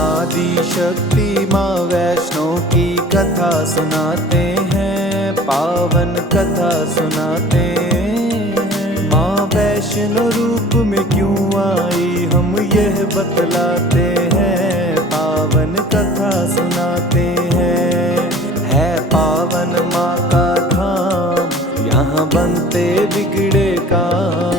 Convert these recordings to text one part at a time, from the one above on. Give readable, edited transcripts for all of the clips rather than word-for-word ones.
आदि शक्ति माँ वैष्णो की कथा सुनाते हैं, पावन कथा सुनाते हैं। माँ वैष्णो रूप में क्यों आई हम यह बतलाते हैं, पावन कथा सुनाते हैं। है पावन माँ का धाम, यहाँ बनते बिगड़े काम।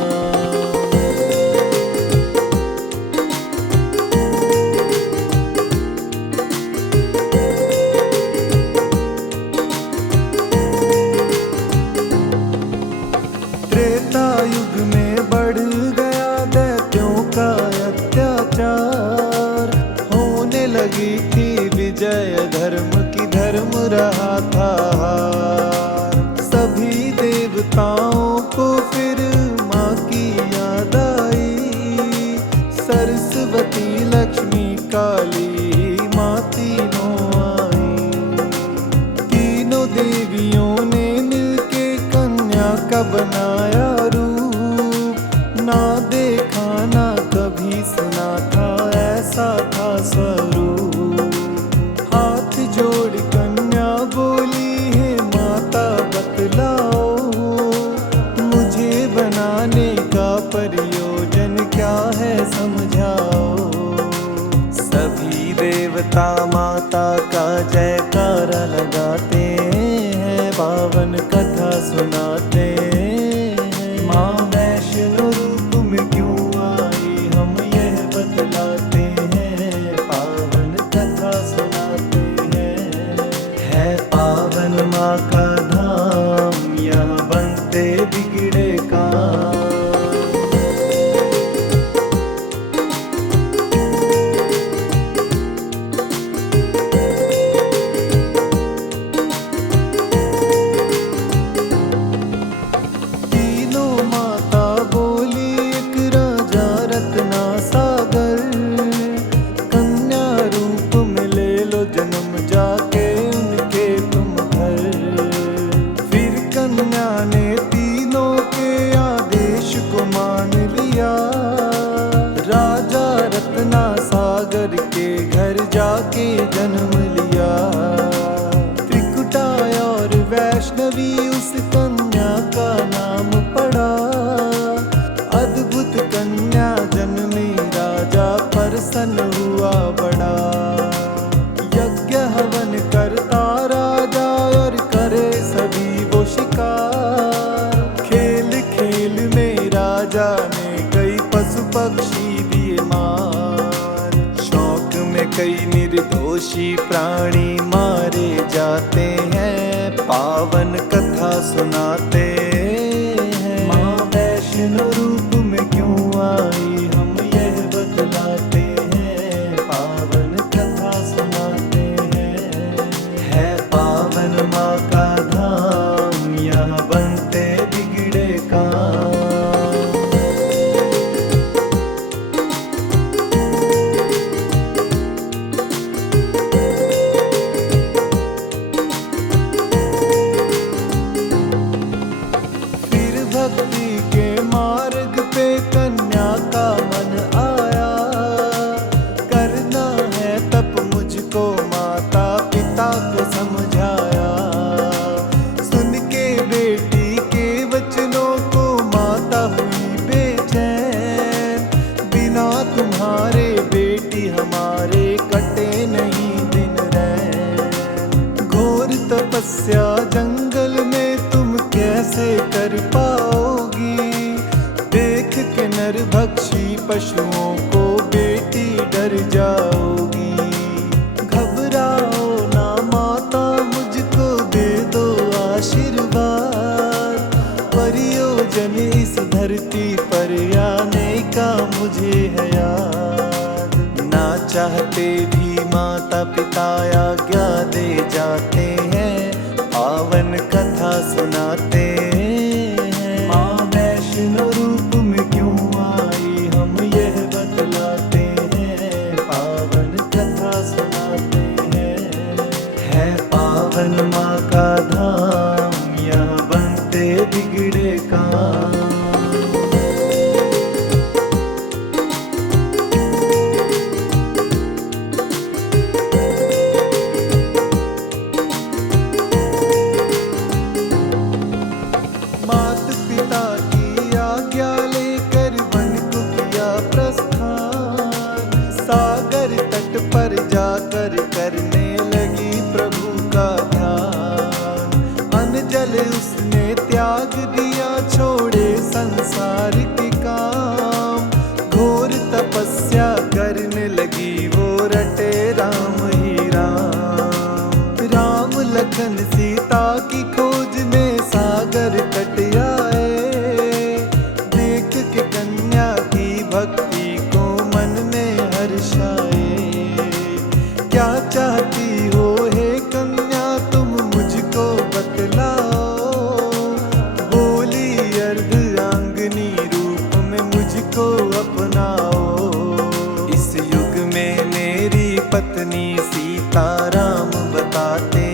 त्रेता युग में बढ़ गया दैत्यों का अत्याचार, होने लगी थी विजय धर्म की, धर्म रहा था हार। सभी देवताओं को फिर माँ की याद आई, सरस्वती लक्ष्मी काली माँ तीनों आई। तीनों देवियों ने मिलके कन्या का बनाया रूप, ना देखा ना कभी सुना था ऐसा था स्वरूप। हाथ जोड़ कन्या बोली है माता बतलाओ, मुझे बनाने का प्रयोजन क्या है समझाओ। सभी देवता माता का जयकारा लगाते हैं, पावन कथा सुनाते हैं। माँ वैष्णो रूप में क्यों आई हम यह बतलाते हैं, पावन कथा सुनाते हैं। है पावन माँ का धाम, यहाँ बनते बिगड़े काम। जन्म जाके उनके तुम घर, फिर कन्या ने तीनों के आदेश को मान लिया। राजा रत्ना सागर के घर जाके जन्म लिया। त्रिकुटा और वैष्णवी उस कन्या का नाम पड़ा। अद्भुत कन्या जन्मी, राजा प्रसन्न हुआ बड़ा। यज्ञ हवन करता राजा और करे सभी वो शिकार। खेल खेल में राजा ने कई पशु पक्षी दिए मार। शौक में कई निर्दोषी प्राणी मारे जाते हैं, पावन कथा सुनाते हैं। माँ वैष्णो रूप में क्यों आई हम यह बतलाते हैं, पावन कथा सुनाते हैं। है पावन माँ का धाम, यहाँ बनते बिगड़े काम। फिर भक्ति के मार्ग पे कन्या का मन आया। करना है तप मुझको माता पिता को समझाया। सुन के बेटी के वचनों को माता हुई बेचैन। बिना तुम्हारे बेटी हमारे कटे नहीं दिन रैन। घोर तपस्या जंगल में तुम कैसे कर पाओगी। देख के नरभक्षी पशुओं को बेटी डर जाओगी। घबराओ ना माता, मुझको दे दो आशीर्वाद। परियोजन इस धरती पर आने का मुझे है याद। ना चाहते भी माता पिता आज्ञा दे जाते हैं, पावन कथा सुनाते हैं। माँ वैष्णो रूप में क्यों आई हम यह बतलाते हैं, पावन कथा सुनाते हैं। है पावन माँ का धाम, यहाँ बनते बिगड़े काम। पर जाकर करने लगी प्रभु का ध्यान। अन्न जल उसने त्याग दिया, छोड़े संसार के काम। घोर तपस्या करने लगी, वो रटे राम ही राम। राम लखन सीता की खोज में सागर तट आए। देख के कन्या की भक्ति को मन में हर्षाए। क्या चाहती हो हे कन्या तुम मुझको बतलाओ। बोली अर्धांगिनी रूप में मुझको अपनाओ। इस युग में मेरी पत्नी सीता राम बताते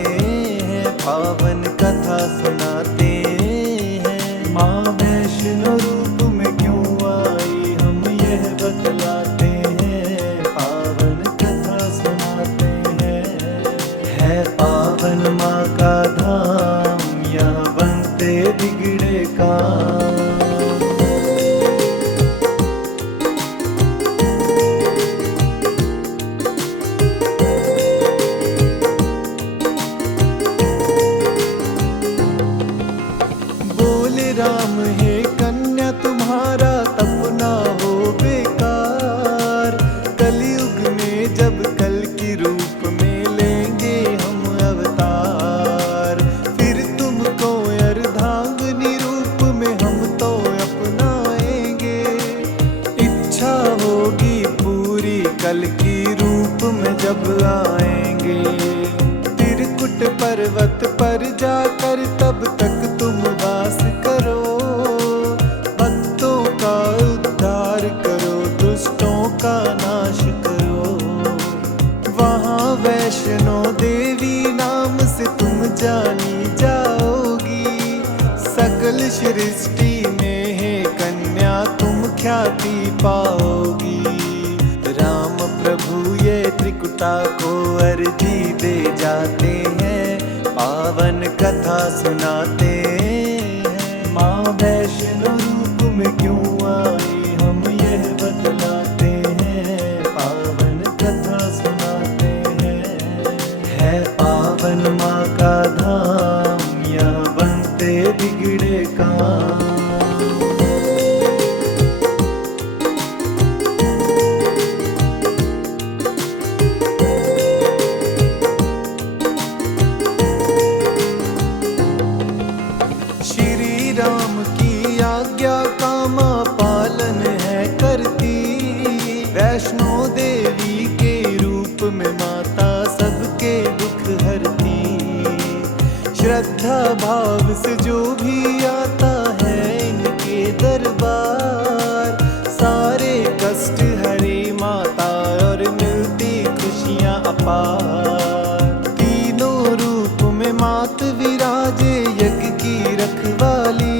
हैं, पावन कथा सुनाते हैं। माँ वैष्णो रूप में क्यों आई हम यह बतलाते हैं, पावन कथा सुनाते हैं। है पावन माँ का धाम, यहाँ बनते बिगड़े काम। राम हे कन्या तुम्हारा तपना हो बेकार। कलयुग में जब कल की रूप में लेंगे हम अवतार। फिर तुमको अर्धांगिनी रूप में हम तो अपनाएंगे। इच्छा होगी पूरी कल की रूप में जब आएंगे। त्रिकुट पर्वत पर जाकर तब तक तुम वास करो। भक्तों का उद्धार करो, दुष्टों का नाश करो। वहाँ वैष्णो देवी नाम से तुम जानी जाओगी। सकल सृष्टि में है कन्या तुम ख्याति पाओगी। राम प्रभु ये त्रिकुटा को अर्जी दे जाते हैं, पावन कथा सुनाते हैं। माँ वैष्णो रूप में क्यों आई हम यह बतलाते हैं, पावन कथा सुनाते हैं। है पावन माँ का धाम, यहाँ बनते बिगड़े काम। राम की आज्ञा का माँ पालन है करती। वैष्णो देवी के रूप में माता सबके दुख हरती। श्रद्धा भाव से जो भी आता है इनके दरबार। सारे कष्ट हरे माता और मिलती खुशियाँ अपार। तीनों रूप में मात विराजे यज्ञ की रखवाली।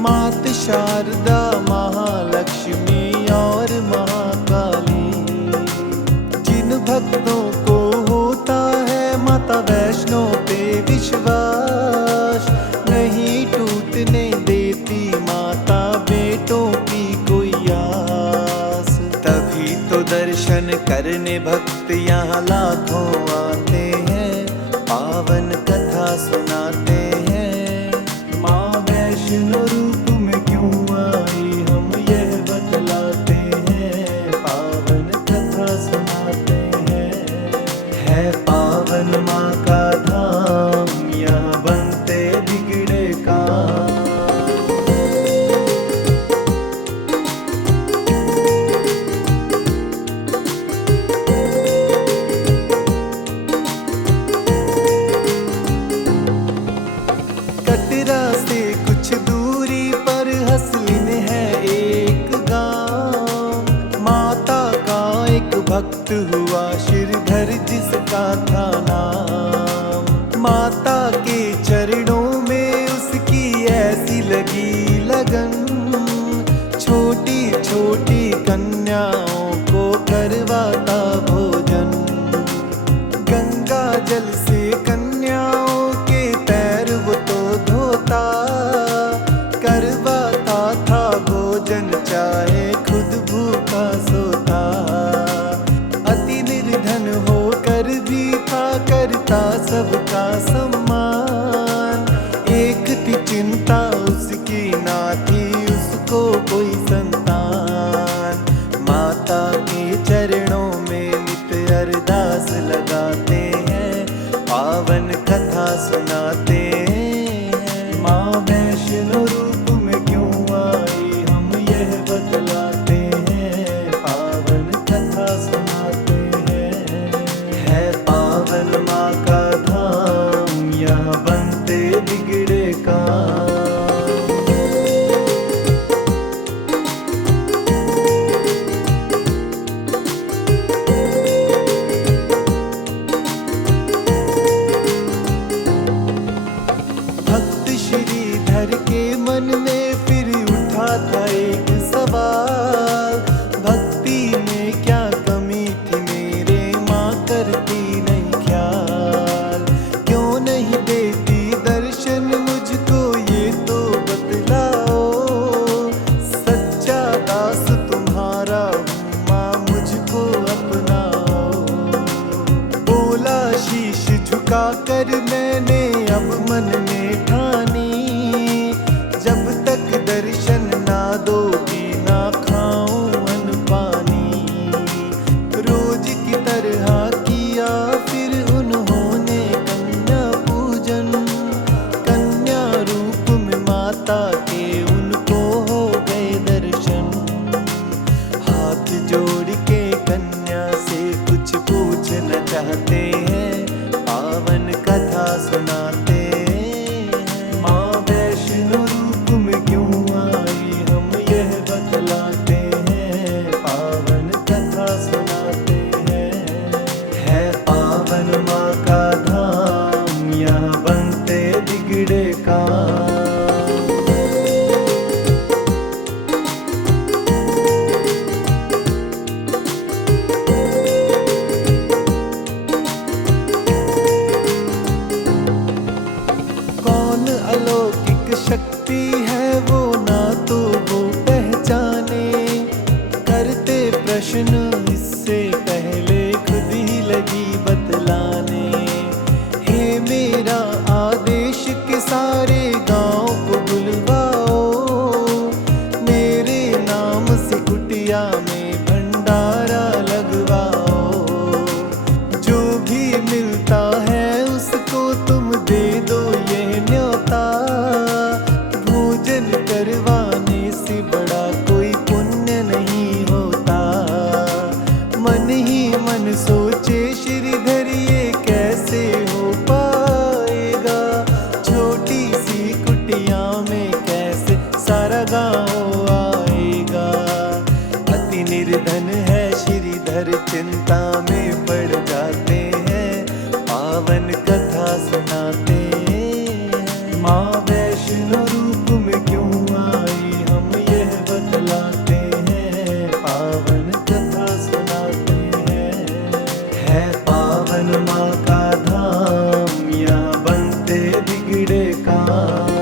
मात शारदा महालक्ष्मी और महाकाली। जिन भक्तों को होता है माता वैष्णो पे विश्वास, नहीं टूटने देती माता बेटों की कोई आस। तभी तो दर्शन करने भक्त यहाँ लाखों आते हैं, पावन कथा सुनाते हैं। माँ वैष्णो रूप में क्यों आई हम यह बतलाते हैं, पावन कथा सुनाते हैं। है पावन माँ का धाम, यहाँ बनते बिगड़े काम। कटरा से कुछ दूरी पर हसलिन है एक गांव। माता का एक भक्त हुआ श्रीधर जिसका था नाम। माता के चरणों में उसकी ऐसी लगी लगन। छोटी छोटी कन्याओं को करवाता भोजन। गंगा जल से कन्याओं के पैर वो तो धोता। करवाता था भोजन चाहे खुद भूखा सोता। अति मन सोचे श्रीधर ये कैसे हो पाएगा, छोटी सी कुटिया में कैसे सारा गाँव आएगा। अति निर्धन है श्रीधर, चिंता में पड़ जाते हैं, पावन कथा सुनाते हैं। माँ वैष्णो रूप में क्यों आई हम यह बतलाते हैं, पावन कथा सुनाते हैं। है पावन माँ का धाम, यहाँ बनते बिगड़े काम।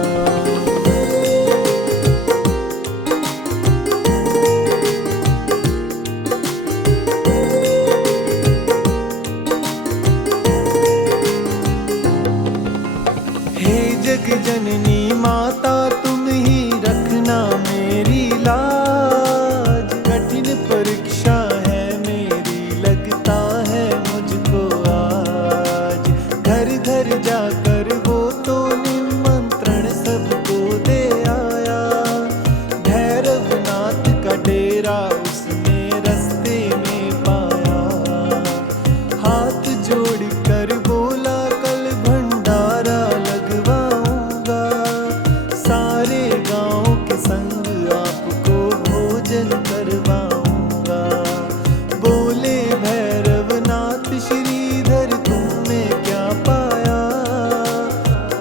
जग जननी माता तुम ही रखना मेरी लाज, कठिन परीक्षा है मेरी लगता है मुझको आज। घर घर जाकर वो तो निमंत्रण सबको दे आया, भैरवनाथ का डेरा उसने रास्ते में पाया। हाथ जोड़ कर बोला कल भंडारा लगवाऊंगा, सारे गांव के संग आपको भोजन करवाऊंगा। बोले भैरवनाथ श्रीधर तुमने क्या पाया,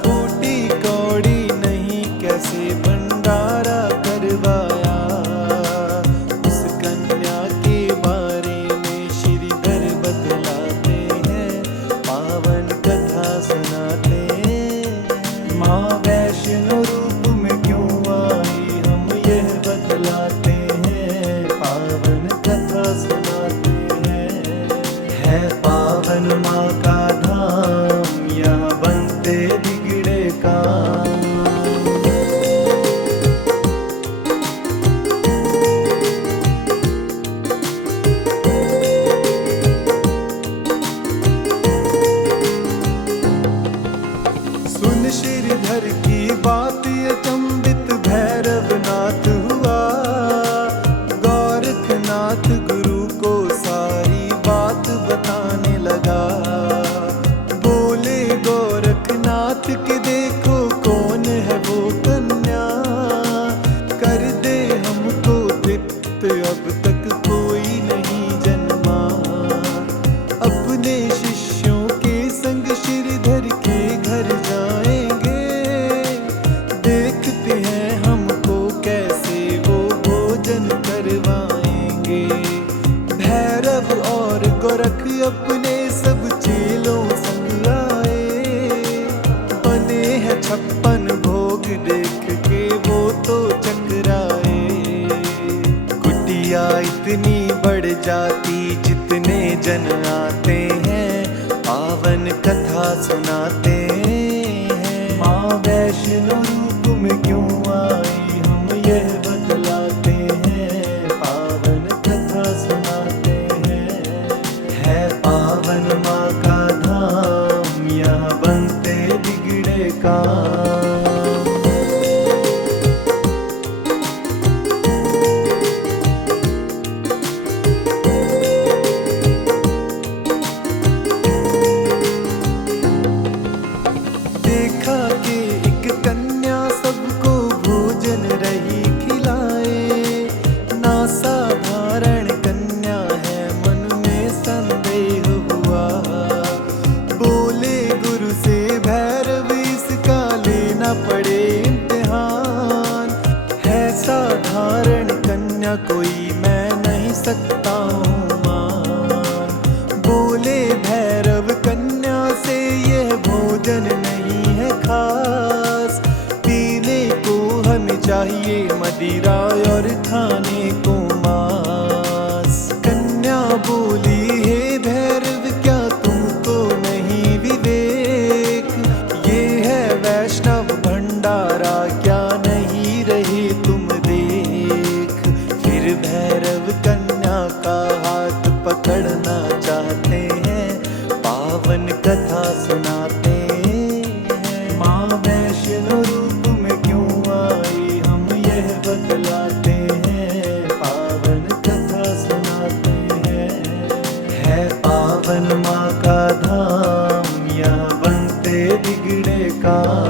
फूटी कौड़ी नहीं कैसे भंडारा करवाया। उस कन्या के बारे में श्रीधर बतलाते हैं, पावन कथा सुनाते हैं। माँ वैष्णो रूप में क्यों आई हम यह बतलाते हैं, पावन कथा सुनाते हैं। है पावन माँ का धाम, यहाँ बनते बिगड़े काम। सुन श्रीधर की बात अचंबित भैरवनाथ हुआ, गोरखनाथ गुरु को सारी बात बताने लगा। बोले गोरखनाथ के देखो कौन है वो कन्या, कर दे हमको तृप्त अब तक कोई नहीं जन्मा। अपने शिष्यों के संग श्रीधर के घर जाएंगे, देखते हैं हमको कैसे वो भोजन करवाएंगे। भैरव और गोरख अपने सब चेलों संग आए, बने हैं 56 भोग देख के वो तो चकराए। कुटिया इतनी बढ़ जाती जितने जन आते हैं, पावन कथा सुनाते हैं। माँ वैष्णो रूप में क्यों आई हम यह बतलाते हैं, पावन कथा सुनाते हैं। है पावन माँ का धाम, यहाँ बनते बिगड़े काम। देखा कि एक कन्या सबको भोजन रही खिलाए, ना साधारण कन्या है मन में संदेह हुआ। बोले गुरु से भैरव इसका लेना पड़े इम्तिहान, है साधारण कन्या कोई मैं नहीं सकता हूँ मान। बोले भैरव कन्या से यह भोजन नहीं है खास, पीने को हमें चाहिए मदिरा और खाने को मांस। कन्या बोली हे भैरव क्या तुमको नहीं विवेक, ये है वैष्णव भंडारा क्या नहीं रहे तुम देख। फिर भैरव कन्या का हाथ पकड़ना चाहते हैं, पावन कथा सुनाते हैं। माँ वैष्णो रूप में क्यों आई हम यह बतलाते हैं, पावन कथा सुनाते हैं। है पावन माँ का धाम, यहाँ बनते बिगड़े काम।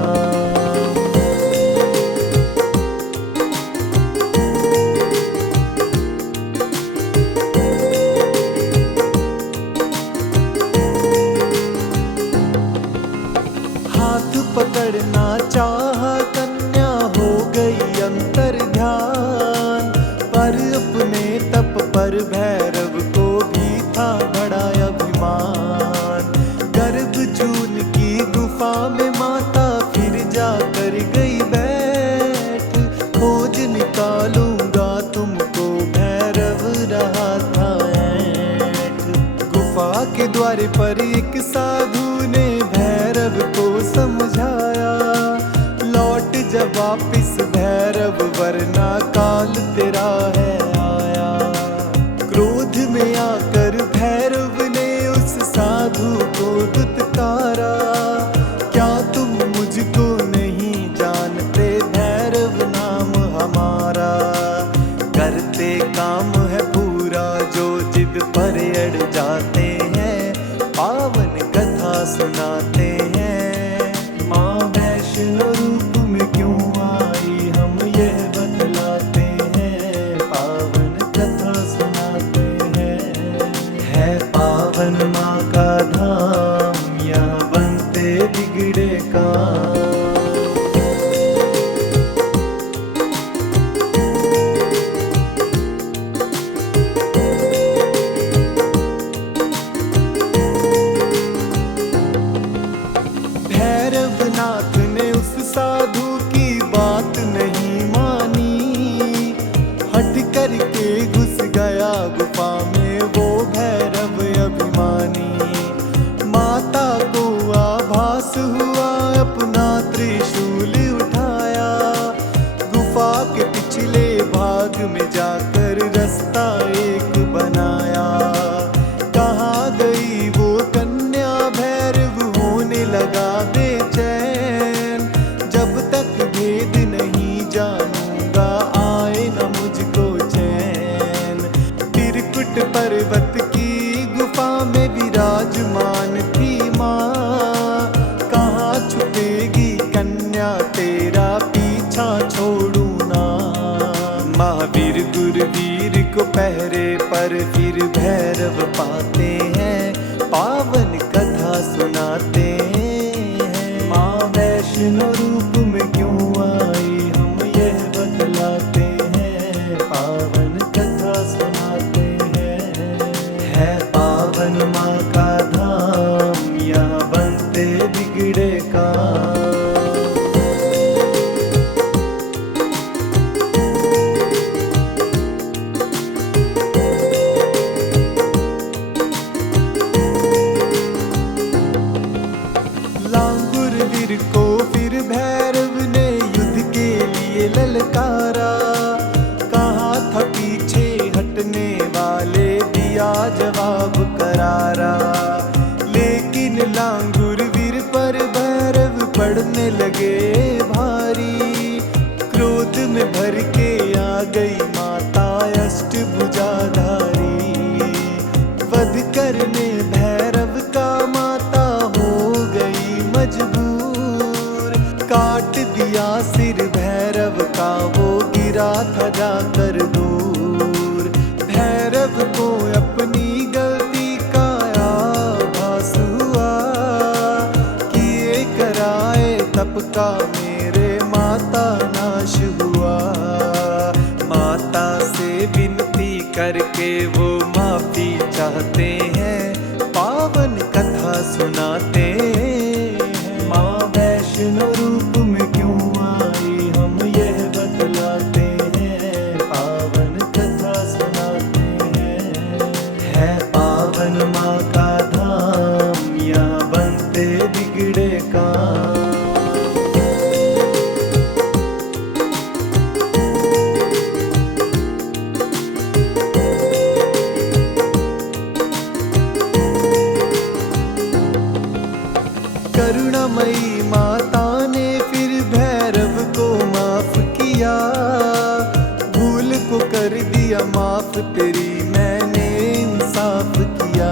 हाथ पकड़ना चाहा कन्या, हो गई अंतर ध्यान, पर अपने तप पर भैरव को भी था बड़ा अभिमान। गर्भ जून की गुफा में माता फिर जाकर गई बैठ, खोज निकालूंगा तुमको भैरव रहा था ऐठ। गुफा के द्वार पर एक साधु ने भैरव को समझाया, लौट जा वापिस भैरव वरना काल तेरा है आया। क्रोध में आकर भैरव ने उस साधु को दुत्कारा, क्या तुम मुझको नहीं जानते भैरव नाम हमारा। करते काम है पूरा जो जिद पर अड़ जाते हैं, पावन कथा सुनाते हैं। माँ वैष्णो रूप में क्यों आई हम यह बतलाते हैं, पावन कथा सुनाते हैं। है पावन माँ का धाम, यहाँ बनते बिगड़े काम। भैरवनाथ ने उस साधु की बात नहीं मानी, हट करके घुस गया गुफा में वो भैरव अभिमानी। माता को आभास हुआ, अपना त्रिशूल उठाया, गुफा के पिछले भाग में जाकर रास्ता एक बनाया। कहाँ गई वो कन्या, भैरव होने लगा बेचैन। जब तक भेद नहीं जानूंगा आए न मुझको चैन। त्रिकुट पर्वत की गुफा में विराजमान थी माँ, कहाँ छुपेगी कन्या तेरा पीछा छोड़ू ना। महावीर गुरुवीर को पहरे पर फिर भैरव पाते हैं, पावन कथा सुनाते हैं। माँ वैष्णो रूप में क्यों आई हम यह बतलाते हैं, पावन कथा सुनाते हैं। है पावन माँ का धाम, यहाँ बनते बिगड़े काम। लांगुरवीर को फिर भैरव ने युद्ध के लिए ललकारा, कहाँ था पीछे हटने वाले, दिया जवाब करारा। लेकिन लांगुरवीर पर भैरव पड़ने लगे भारी, क्रोध में भर के आ गई माता अष्टभुजाधारी। वध करने भैरव का माता हो गई मजबूर, काट दिया सिर भैरव का वो गिरा था जाकर दूर। भैरव को अपनी गलती का आभास हुआ, किए कराए तप का मेरे माता नाश हुआ। माता से विनती करके वो माफी चाहते हैं, पावन कथा सुनाते हैं। माँ वैष्णो रूप में क्यों आई हम यह बतलाते हैं, पावन कथा सुनाते हैं। है पावन माँ का धाम, यहाँ बनते बिगड़े काम। करुणामयी माता ने फिर भैरव को माफ किया, भूल को कर दिया माफ तेरी मैंने इंसाफ किया।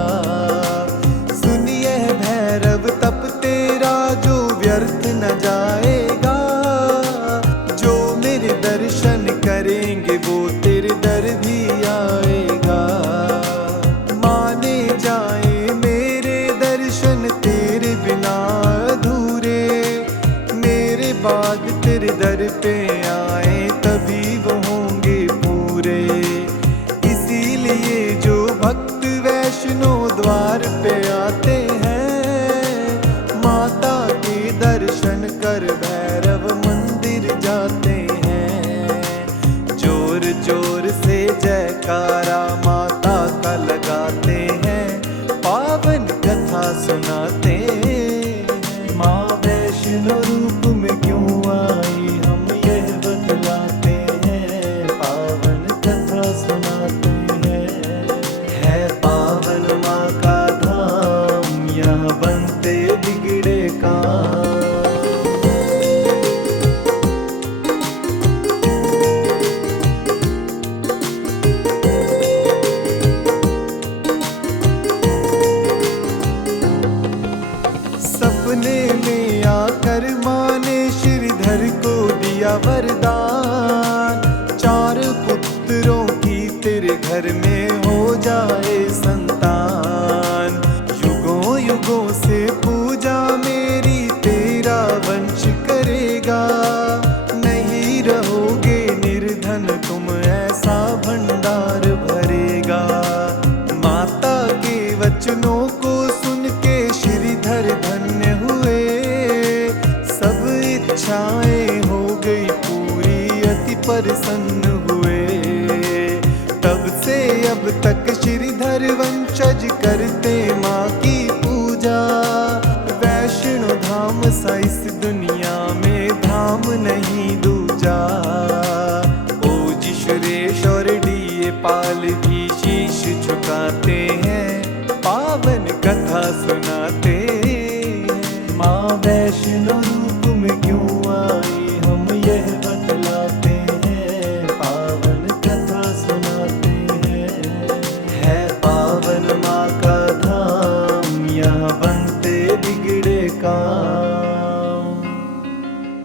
सुनाते हैं। माँ वैष्णो रूप में क्यों आई हम यह बतलाते हैं, पावन कथा सुनाते हैं। है पावन माँ का धाम, यहाँ बनते बिगड़े काम। सपने में आकर माँ ने श्रीधर को दिया वरदान, 4 पुत्रों की तेरे घर में हो जाए संतान। युगों युगों से पूजा मेरी तेरा वंश करेगा, नहीं रहोगे निर्धन तुम ऐसा भंडार भरेगा। माता के वचनों को सुन के श्रीधर धन्य हुए, सब इच्छाएं हो गई पूरी, अति प्रसन्न हुए। तब से अब तक श्रीधर वंशज करते माँ की पूजा, वैष्णो धाम सा इस दुनिया में धाम नहीं दूजा। ओजी सुरेश और डीए पाल भी शीश झुकाते हैं, पावन कथा सुनाते हैं। माँ वैष्णो रूप में क्यों आई हम यह बतलाते हैं, पावन कथा सुनाते हैं। है पावन माँ का धाम, यहाँ बनते बिगड़े काम।